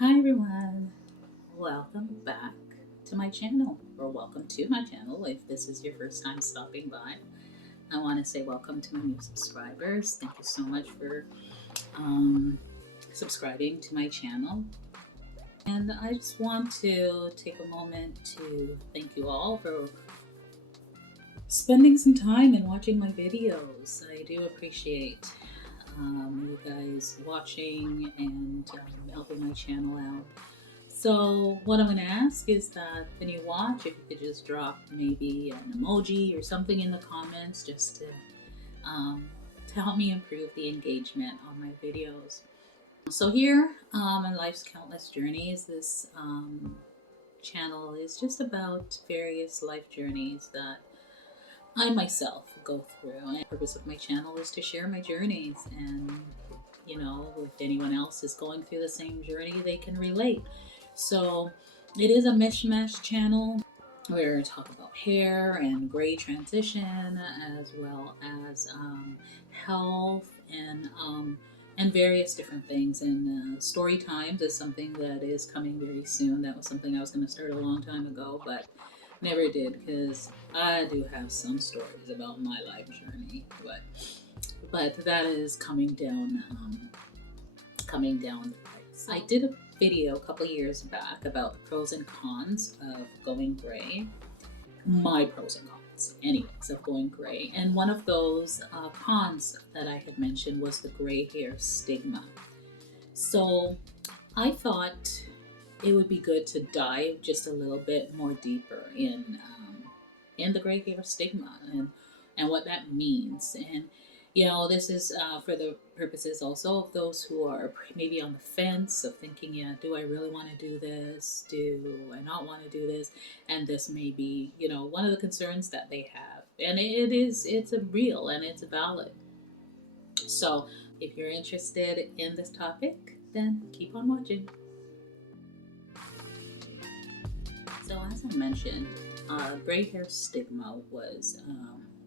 Hi everyone, welcome back to my channel, or welcome to my channel if this is your first time stopping by. I want to say welcome to my new subscribers. Thank you so much for um, subscribing to my channel. And I just want to take a moment to thank you all for spending some time and watching my videos. I do appreciate you guys watching and helping my channel out. So what I'm going to ask is that when you watch, if you could just drop maybe an emoji or something in the comments just to help me improve the engagement on my videos. So here on Life's Countless Journeys, this channel is just about various life journeys that I myself go through. And the purpose of my channel is to share my journeys, and if anyone else is going through the same journey, they can relate. So it is a mishmash channel where I talk about hair and gray transition, as well as health and various different things. And story times is something that is coming very soon. That was something I was going to start a long time ago, but never did, because I do have some stories about my life journey. But that is coming down the pipes. I did a video a couple years back about the pros and cons of going gray. My pros and cons, anyways, of going gray. And one of those cons that I had mentioned was the gray hair stigma. So I thought it would be good to dive just a little bit more deeper in the gray hair stigma and what that means. And this is for the purposes also of those who are maybe on the fence of thinking, yeah, do I really want to do this? Do I not want to do this? And this may be, one of the concerns that they have. And it's a real and it's valid. So if you're interested in this topic, then keep on watching. So as I mentioned, gray hair stigma was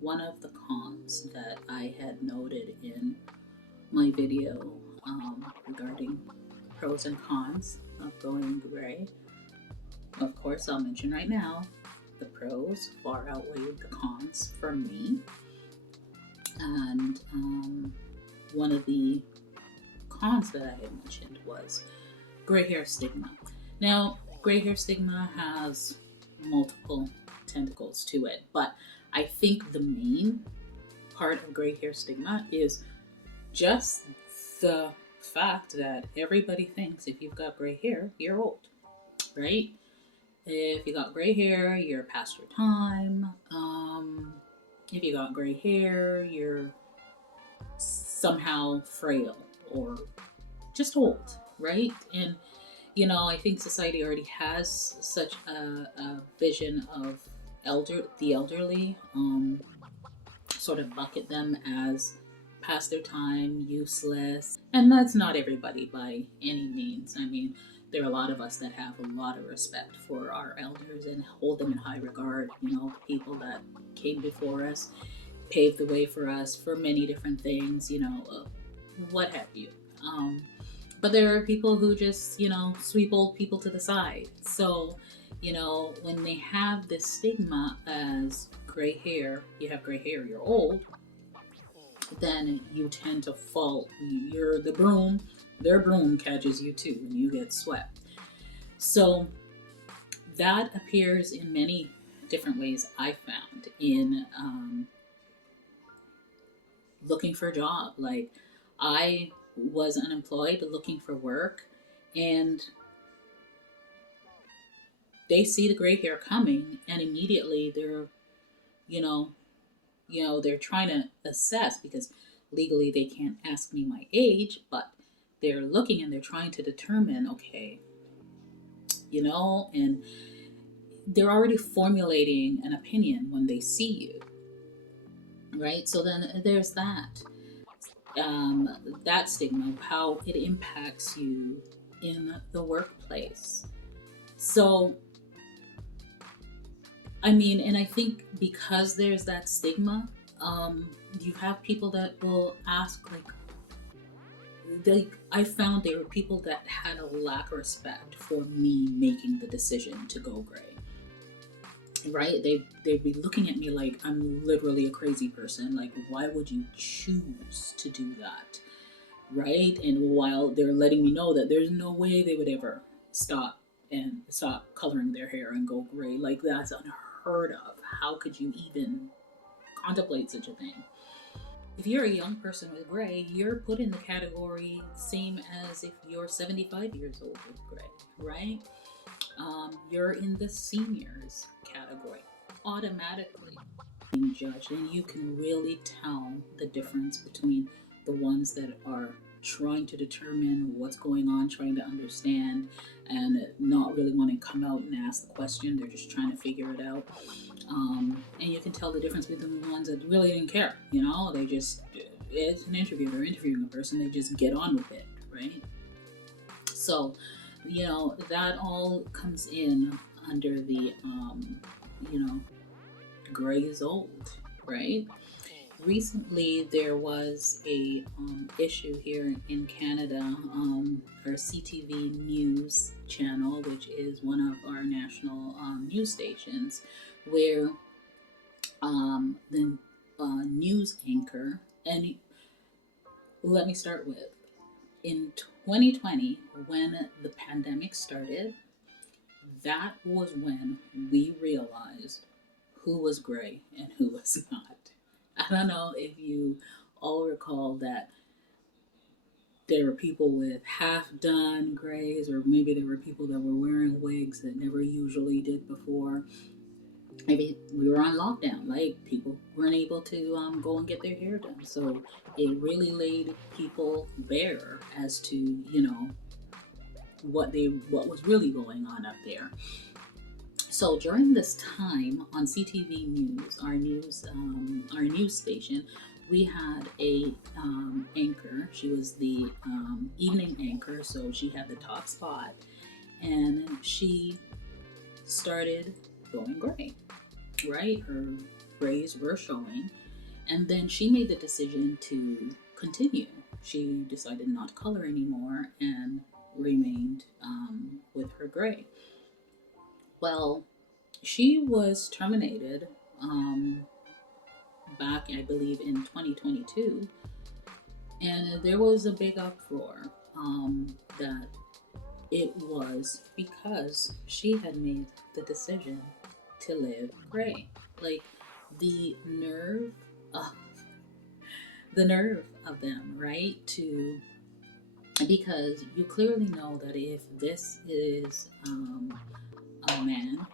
one of the cons that I had noted in my video regarding pros and cons of going gray. Of course, I'll mention right now, the pros far outweigh the cons for me. And one of the cons that I had mentioned was gray hair stigma. Now, gray hair stigma has multiple tentacles to it, but I think the main part of gray hair stigma is just the fact that everybody thinks if you've got gray hair, you're old, right? If you got gray hair, you're past your time. If you got gray hair, you're somehow frail or just old, right? And I think society already has such a vision of the elderly, sort of bucket them as past their time, useless. And that's not everybody by any means. I mean, there are a lot of us that have a lot of respect for our elders and hold them in high regard. People that came before us, paved the way for us for many different things, what have you. But there are people who just, sweep old people to the side. So, when they have this stigma as gray hair, you have gray hair, you're old, then you tend to fall. You're the broom, their broom catches you too, and you get swept. So that appears in many different ways I found in looking for a job. Like, I was unemployed looking for work, and they see the gray hair coming, and immediately they're they're trying to assess, because legally they can't ask me my age, but they're looking and they're trying to determine, okay, and they're already formulating an opinion when they see you, right? So then there's that stigma of how it impacts you in the workplace. So, I mean, and I think because there's that stigma, you have people that will ask, like, I found there were people that had a lack of respect for me making the decision to go gray. Right? They'd be looking at me like I'm literally a crazy person. Like, why would you choose to do that? Right? And while they're letting me know that there's no way they would ever stop coloring their hair and go gray. Like, that's unheard of. How could you even contemplate such a thing? If you're a young person with gray, you're put in the category same as if you're 75 years old with gray, right? You're in the seniors category automatically being judged, and you can really tell the difference between the ones that are trying to determine what's going on, trying to understand, and not really want to come out and ask the question. They're just trying to figure it out. And you can tell the difference between the ones that really didn't care. They just, it's an interview, they're interviewing a person, they just get on with it, right? So, that all comes in under the, gray is old, right? Recently, there was a issue here in Canada, our CTV News channel, which is one of our national news stations, where the news anchor, and let me start with, in 2020, when the pandemic started, that was when we realized who was gray and who was not. I don't know if you all recall that there were people with half done grays, or maybe there were people that were wearing wigs that never usually did before. Maybe we were on lockdown, like people weren't able to go and get their hair done. So it really laid people bare as to, what was really going on up there. So during this time on CTV News, our news station, we had a anchor. She was the evening anchor, so she had the top spot, and she started going gray. Right, her grays were showing, and then she made the decision to continue. She decided not to color anymore and remained with her gray. Well, she was terminated back, I believe, in 2022, and there was a big uproar that it was because she had made the decision to live gray. Like, the nerve, uh, the nerve of them, right? Because you clearly know that if this is a man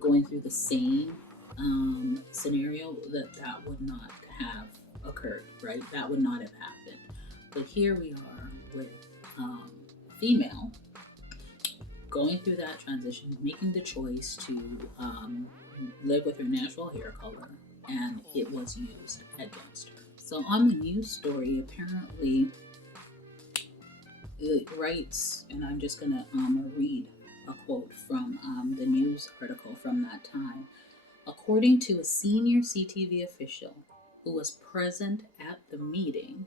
going through the same scenario, that would not have occurred, right? That would not have happened. But here we are with a female going through that transition, making the choice to live with her natural hair color, and it was used against her. So on the news story, apparently it writes, and I'm just gonna read a quote from the news article from that time. According to a senior CTV official who was present at the meeting,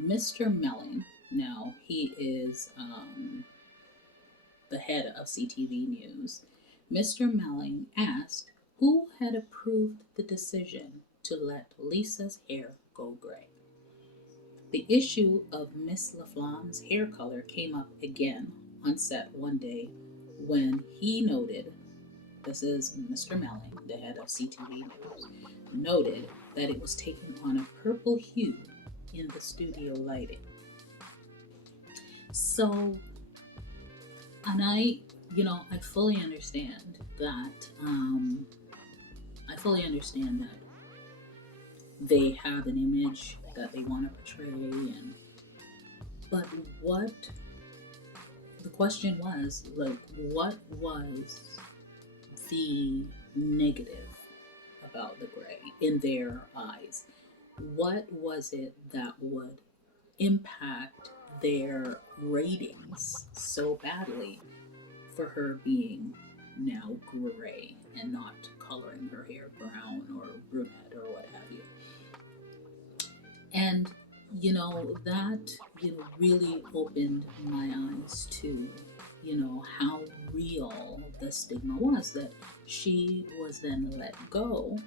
Mr. Melling, now he is the head of CTV News, Mr. Melling asked who had approved the decision to let Lisa's hair go gray. The issue of Miss LaFlamme's hair color came up again on set one day when he noted, this is Mr. Melling, the head of CTV News, noted that it was taking on a purple hue in the studio lighting. So, and I fully understand that. They have an image that they want to portray, but what the question was, like, what was the negative about the gray in their eyes? What was it that would impact their ratings so badly for her being now gray and not coloring her hair brown or brunette or what have you? And that really opened my eyes to how real the stigma was, that she was then let go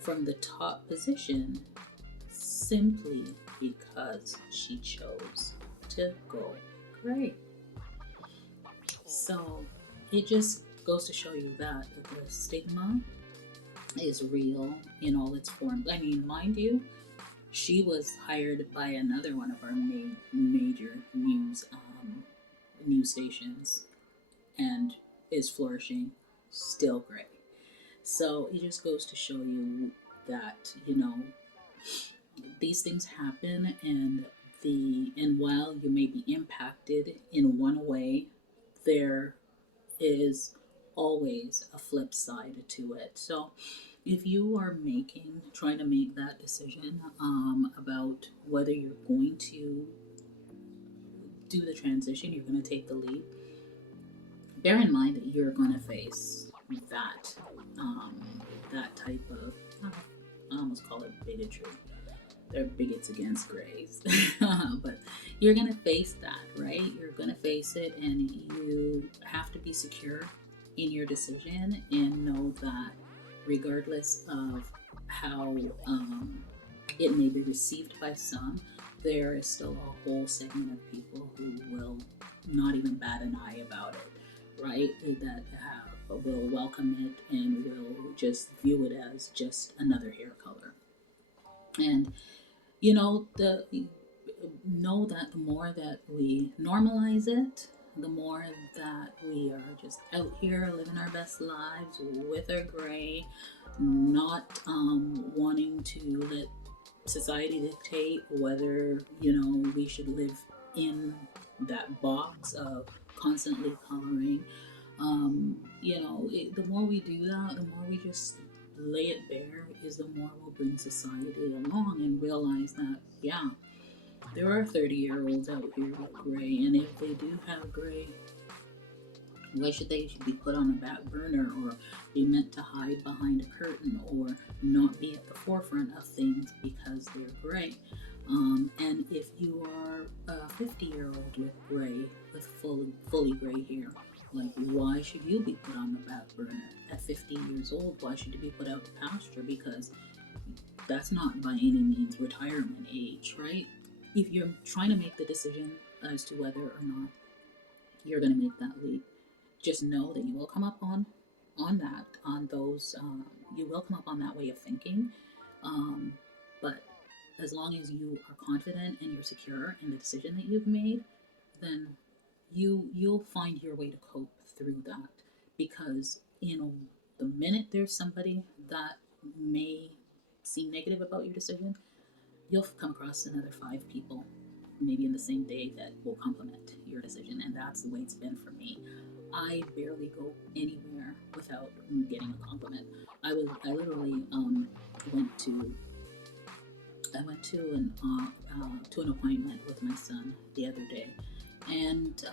from the top position simply because she chose to go gray. So it just goes to show you that the stigma is real in all its forms. I mean, mind you, she was hired by another one of our major news stations and is flourishing, still gray. So it just goes to show you that these things happen, and while you may be impacted in one way, there is always a flip side to it. So if you are trying to make that decision about whether you're going to do the transition, you're going to take the leap, bear in mind that you're going to face that type of, I almost call it bigotry. They're bigots against grays. But you're going to face that, right? You're going to face it, and you have to be secure in your decision and know that regardless of how it may be received by some, there is still a whole segment of people who will not even bat an eye about it, right? That will welcome it and will just view it as just another hair color. And know that the more that we normalize it, the more that we are just out here living our best lives with our gray, not wanting to let society dictate whether we should live in that box of constantly coloring. The more we do that, the more we just lay it bare, is the more we'll bring society along and realize that, yeah, there are 30-year-olds out here with gray, and if they do have gray, why should they be put on a back burner or be meant to hide behind a curtain or not be at the forefront of things because they're gray? And if you are a 50-year-old with gray, with fully gray hair, like, why should you be put on the back burner at 50 years old? Why should you be put out to pasture? Because that's not by any means retirement age, right? If you're trying to make the decision as to whether or not you're going to make that leap, just know that you will come up on those. You will come up on that way of thinking, but as long as you are confident and you're secure in the decision that you've made, then you'll find your way to cope through that. Because the minute there's somebody that may seem negative about your decision, you'll come across another 5 people maybe in the same day that will compliment your decision. And that's the way it's been for me. I barely go anywhere without getting a compliment. I literally went to an appointment with my son the other day, and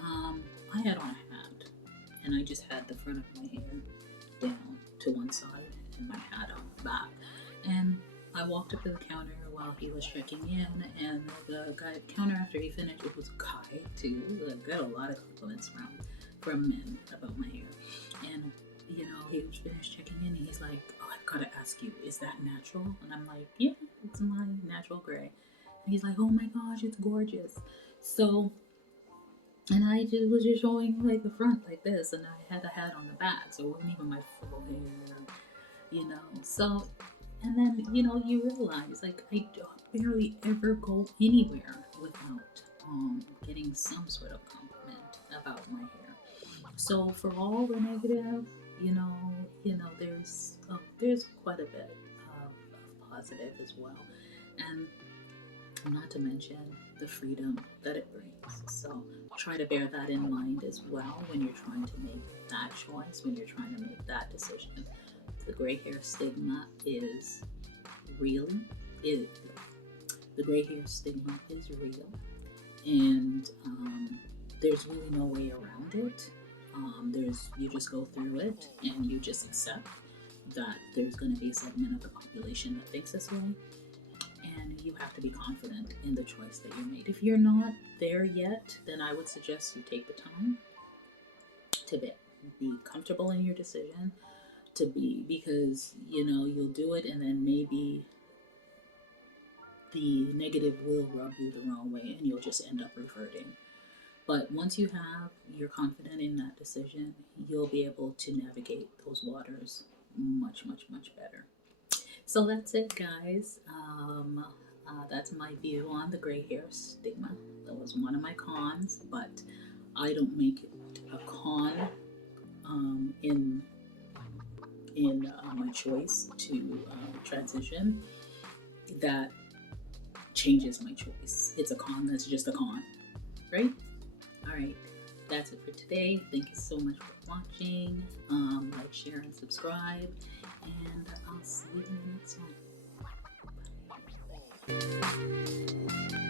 I had on a hat, and I just had the front of my hair down to one side and my hat on the back. And I walked up to the counter while he was checking in, and the guy at the counter, after he finished, it was a guy too. I got a lot of compliments from men about my hair. And he was finished checking in, and he's like, "Oh, I've got to ask you, is that natural?" And I'm like, "Yeah, it's my natural gray." And he's like, "Oh my gosh, it's gorgeous." So, and I was just showing like the front like this, and I had the hat on the back, so it wasn't even my full hair, So, and then you realize, like, I barely ever go anywhere without getting some sort of compliment about my hair. So for all the negative, there's quite a bit of positive as well, and not to mention the freedom that it brings. So try to bear that in mind as well when you're trying to make that choice, when you're trying to make that decision. The gray hair stigma is real. The gray hair stigma is real, and there's really no way around it. You just go through it, and you just accept that there's going to be a segment of the population that thinks this way, and you have to be confident in the choice that you made. If you're not there yet, then I would suggest you take the time to be comfortable in your decision, because you'll do it and then maybe the negative will rub you the wrong way and you'll just end up reverting. But once you're confident in that decision, you'll be able to navigate those waters much, much, much better. So that's it, guys. That's my view on the gray hair stigma. That was one of my cons, but I don't make it a con in my choice to transition. That changes my choice. It's a con that's just a con, right? All right, that's it for today. Thank you so much for watching. Like, share, and subscribe, and I'll see you in the next one. Bye.